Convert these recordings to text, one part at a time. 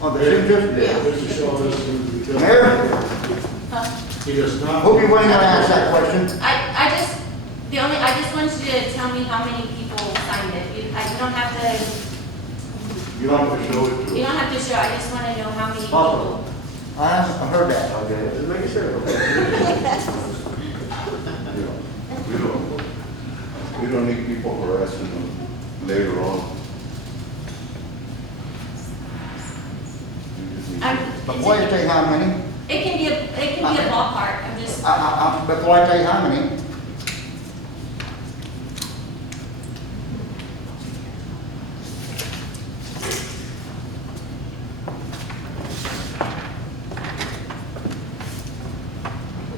Oh, the signatures? Yeah. Mr. Shaw doesn't do the. Mayor, He does not. hope you're willing to answer that question. I just want you to tell me how many people signed it. You don't have to, You don't have to show it to you us. don't have to show, I just want to know how many Possible. people. I heard that. Okay, make it clear. We don't need people harassing them later on. We just need- Before I tell you how many, It can be a ballpark, I'm just, before I tell you how many,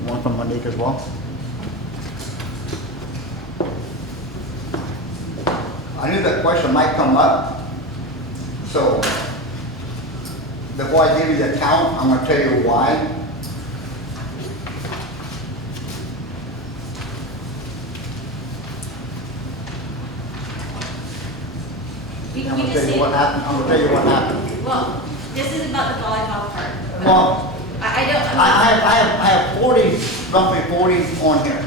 one from Monday as well. I knew that question might come up, so before I give you the count, I'm gonna tell you why. we I'm gonna just tell you say, what happened, I'm gonna tell you what happened. well, this is about the volleyball part. Well, I don't, I have 40, roughly 40 on here.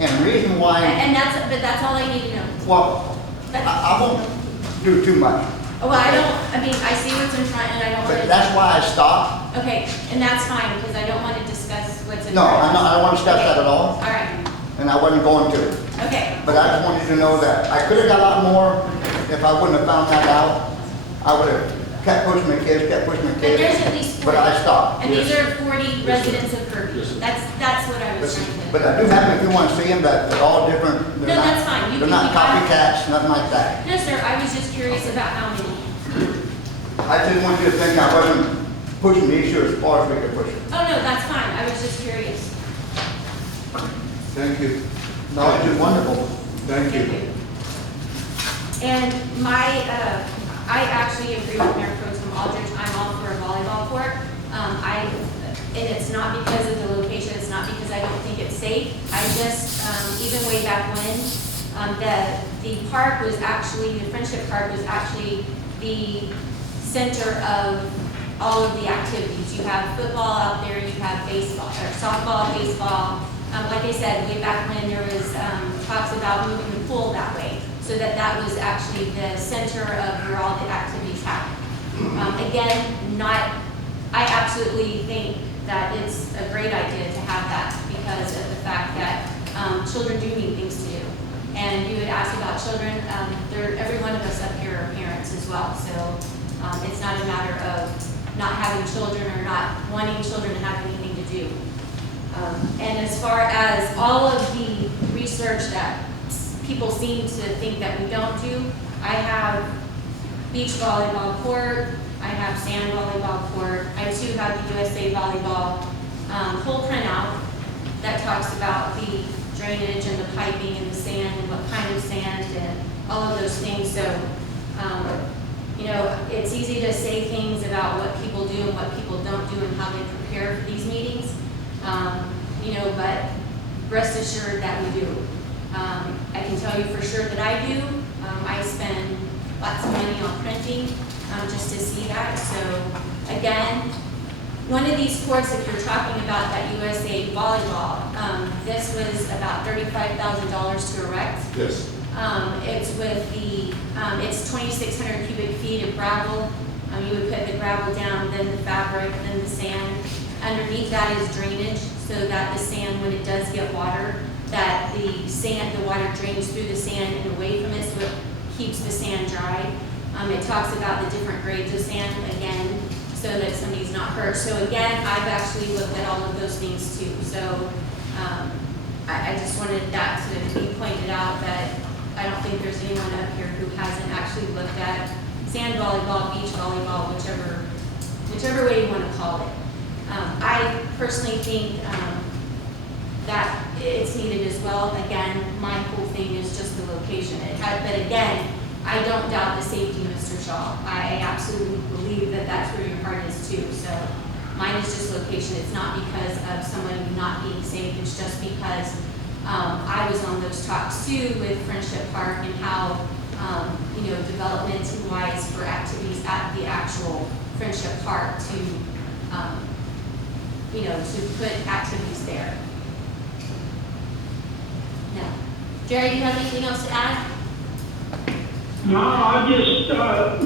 And the reason why, and that's all I need to know. well, I won't do too much, Well, I mean, I see what's in front and I don't want but to. that's why I stopped. Okay, and that's fine, because I don't want to discuss what's in No, front. I don't want to discuss that at all, All right, and I wasn't going to. okay. But I just wanted you to know that I could have got a lot more if I wouldn't have found that out. I would have kept pushing my kids, But there's at least 40. But I stopped. And these Yes. are 40 residents of Kirby. Yes, sir. That's what I was trying to. But I do have, if you want to see them, that they're all different. They're No, not- that's fine. You They're can not keep on. copycats, nothing like that. No, sir, I was just curious about how many. I just want you to think I wasn't pushing the issue as far as we could push it. Oh, no, that's fine. I was just curious. Thank you. Knowledge is wonderful. Thank you. And I actually agree with Mayor Pro Tem Aldridge. I'm all for a volleyball court. And it's not because of the location, it's not because I don't think it's safe. I just, even way back when, the park was actually, the Friendship Park was actually the center of all of the activities. You have football out there, you have baseball, or softball, baseball. Like I said, way back when there was talks about moving the pool that way, so that was actually the center of where all the activities happen. Again, I absolutely think that it's a great idea to have that because of the fact that children do need things to do. And you had asked about children, every one of us up here are parents as well, so it's not a matter of not having children or not wanting children to have anything to do. And as far as all of the research that people seem to think that we don't do, I have beach volleyball court, I have sand volleyball court, I too have the USA volleyball whole printout that talks about the drainage and the piping and the sand and what kind of sand and all of those things. So, you know, it's easy to say things about what people do and what people don't do and how they prepare for these meetings. You know, but rest assured that we do. I can tell you for sure that I do. I spend lots of money on printing just to see that. So again, one of these courts, if you're talking about that USA volleyball, this was about $35,000 to erect. Yes. It's with the, it's 2,600 cubic feet of gravel. You would put the gravel down, then the fabric, then the sand. Underneath that is drainage, so that the sand, when it does get water, that the water drains through the sand and away from it, so it keeps the sand dry. It talks about the different grades of sand, again, so that somebody's not hurt. So again, I've actually looked at all of those things too. So I just wanted that to be pointed out, that I don't think there's anyone up here who hasn't actually looked at sand volleyball, beach volleyball, whichever way you want to call it. I personally think that it's needed as well. Again, my whole thing is just the location. But again, I don't doubt the safety of Mr. Shaw. I absolutely believe that that's where your heart is too. So mine is just location. It's not because of somebody not being safe. It's just because I was on those talks too with Friendship Park and how, you know, development-wise for activities at the actual Friendship Park to, you know, to put activities there. No. Jerry, do you have anything else to add? No, I just,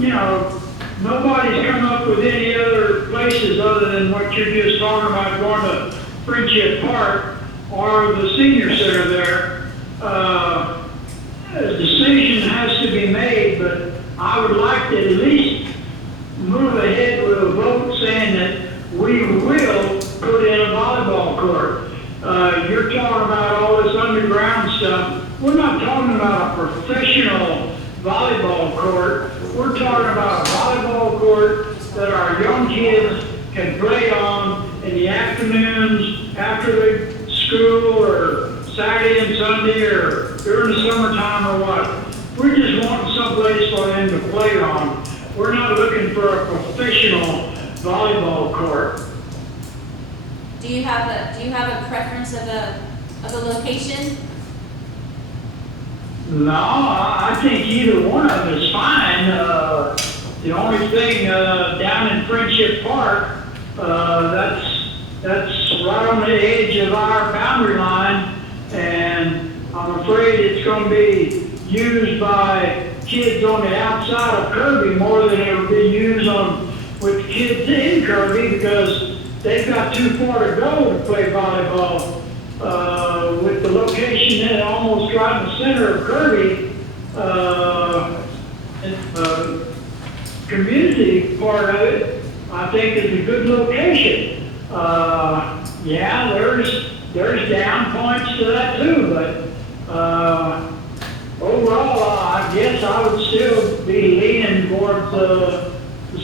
you know, nobody's come up with any other places other than what you're just talking about, going to Friendship Park or the senior center there. A decision has to be made, but I would like to at least move ahead with a vote saying that we will put in a volleyball court. You're talking about all this underground stuff. We're not talking about a professional volleyball court. We're talking about a volleyball court that our young kids can play on in the afternoons after the school or Saturday and Sunday or during the summertime or what. We're just wanting someplace for them to play on. We're not looking for a professional volleyball court. Do you have a preference of a location? No, I think either one of them is fine. The only thing, down in Friendship Park, that's right on the edge of our boundary line, and I'm afraid it's gonna be used by kids on the outside of Kirby more than it'll be used with kids in Kirby, because they've got too far to go to play volleyball. With the location in almost right in the center of Kirby, community part of it, I think is a good location. Yeah, there's down points to that too, but overall, I guess I would still be leaning towards the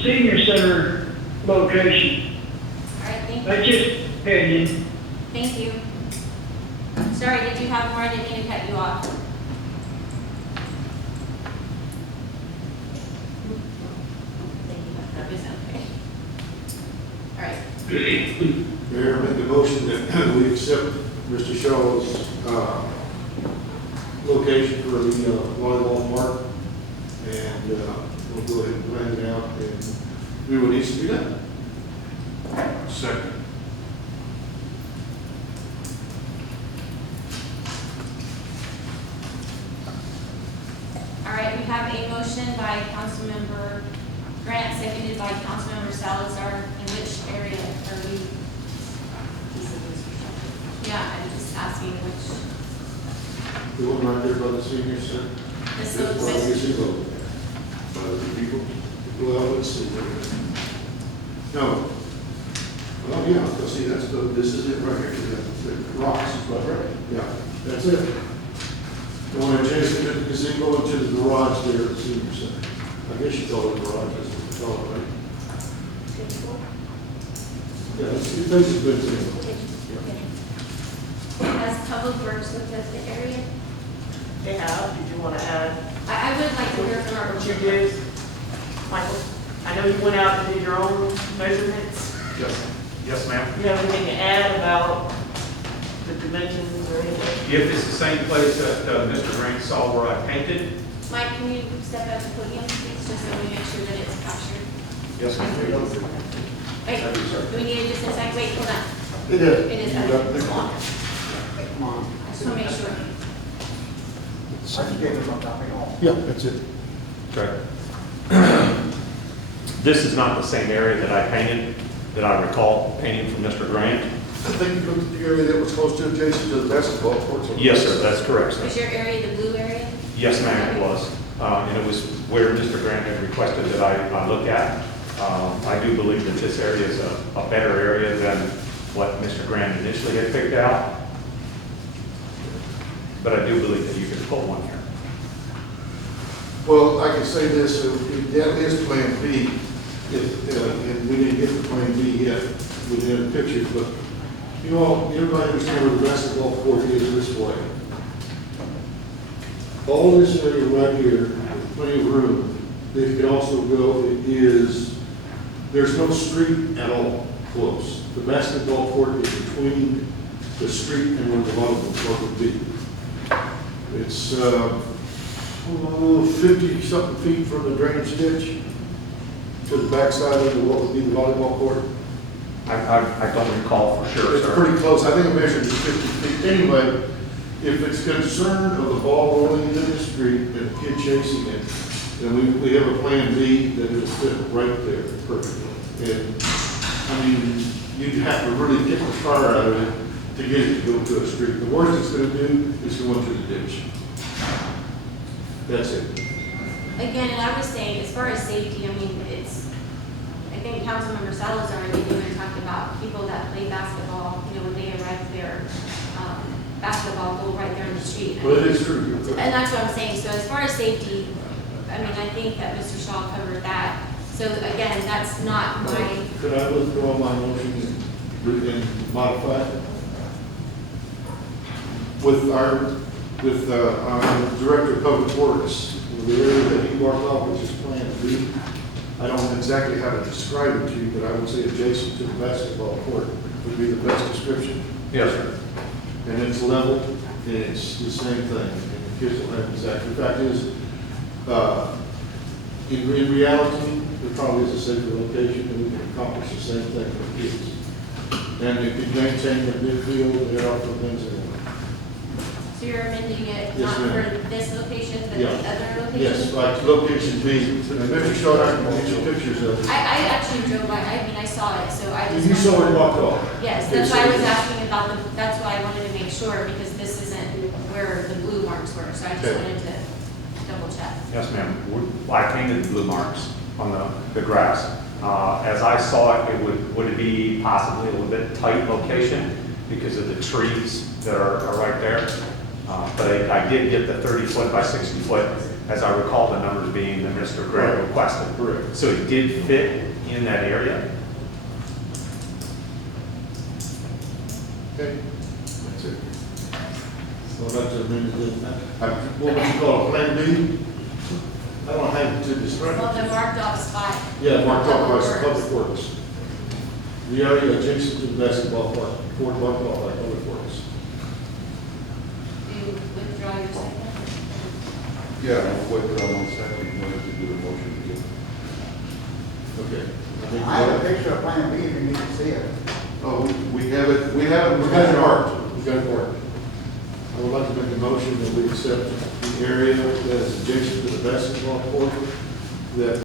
senior center location. All right, thank you. That's just opinion. Thank you. Sorry, did you have more? I didn't mean to cut you off. Thank you. That was okay. All right. Mayor, I make the motion that we accept Mr. Shaw's, location for the volleyball park, and, we'll go ahead and plan it out and do what needs to be done. Second. All right, we have a motion by Councilmember Grant, seconded by Councilmember Salazar. In which area are you? Yeah, I'm just asking which. The one right there by the senior center. This That's looks why I like- guess he voted. By the people. Well, let's see. No. Oh, yeah, so see, this is it right here. That's the rocks is right there. Yeah, that's it. You want to change it to the gazebo and to the garage there at the senior center. I guess you call it garage, that's what you call it, right? Yeah, it's basically a gazebo. Has Public Works looked at the area? They have, did you want to add I would like to hear from our. what you did? Michael, I know you went out and did your own measurements. Yes, ma'am. Do you have anything to add about the dimensions or anything? If it's the same place that Mr. Grant saw where I painted, Mike, can you step up to the podium, please, just so we make sure that it's captured? yes, ma'am. Wait, do we need just a second? Wait, hold on. It is. It is, You okay. got the- It's on. Come on. I just want to make sure. I just gave them a copy home. Yeah, that's it. Correct. This is not the same area that I painted, that I recall painting for Mr. Grant. I think you looked at the area that was close to adjacent to the basketball courts. Yes, sir, that's correct, sir. Is your area the blue area? Yes, ma'am, it was. And it was where Mr. Grant had requested that I look at. I do believe that this area is a better area than what Mr. Grant initially had picked out. But I do believe that you can pull one here. Well, I can say this, that is Plan B, and we didn't get to Plan B yet within the pictures, but, you know, everybody understand where the basketball court is this way. All this area right here, with plenty of room, that you can also go, there's no street at all close. The basketball court is between the street and where the volleyball court would be. It's, 50-something feet from the drainage ditch. to the backside of what would be the volleyball court? I don't recall for sure, It's sir. pretty close, I think I measured it 50 feet. Anyway, if it's concern of the ball rolling into the street and a kid chasing it, then we have a plan B that is fit right there perfectly. And, I mean, you'd have to really get the car out of it to get it to go to a street. The worst it's gonna do is go into the ditch. That's it. Again, and I was saying, as far as safety, I mean, I think Councilmember Salazar, they even talked about people that play basketball, when they arrive their, basketball goal right there on the street. But it is true. And that's what I'm saying, so as far as safety, I mean, I think that Mr. Shaw covered that. So again, that's not my, Could I withdraw my motion and modify it? With our Director of Public Works, the area that he marked off, which is Plan B, I don't know exactly how to describe it to you, but I would say adjacent to the basketball court would be the best description. Yes, sir. And it's level, and it's the same thing, and the kids will have exactly, the fact is, in reality, it probably is a safer location, and we can accomplish the same thing for the kids. And it could maintain the midfield, there are other things in it. so you're amending it Yes, not ma'am. for this location, but the Yeah. other location? Yes, like location B, and Mr. Shaw, I can get you pictures of it. I actually drove by, I saw it, so I just. You saw it walked off? Yes, that's why I was asking about that's why I wanted to make sure, because this isn't where the blue marks were, so I just Okay. wanted to double check. Yes, ma'am. I painted the blue marks on the grass. As I saw it, would it be possibly a little bit tight location because of the trees that are right there? But I did get the 30-foot by 60-foot, as I recall the numbers being that Mr. Grant requested. Correct. So it did fit in that area? Okay, that's it. So that's amended, what would you call it, Plan B? I don't have to describe Well, the it. marked off spot. Yeah, marked off by Public Works. Public Works. The area adjacent to the basketball court, marked off by Public Works. Do you withdraw your second? Yeah, I'll withdraw my second, you wanted to do the motion again. Okay. I have a picture of Plan B if you need to see it. Oh, we have it marked. We got it marked. I would like to make a motion that we accept the area that is adjacent to the basketball court, that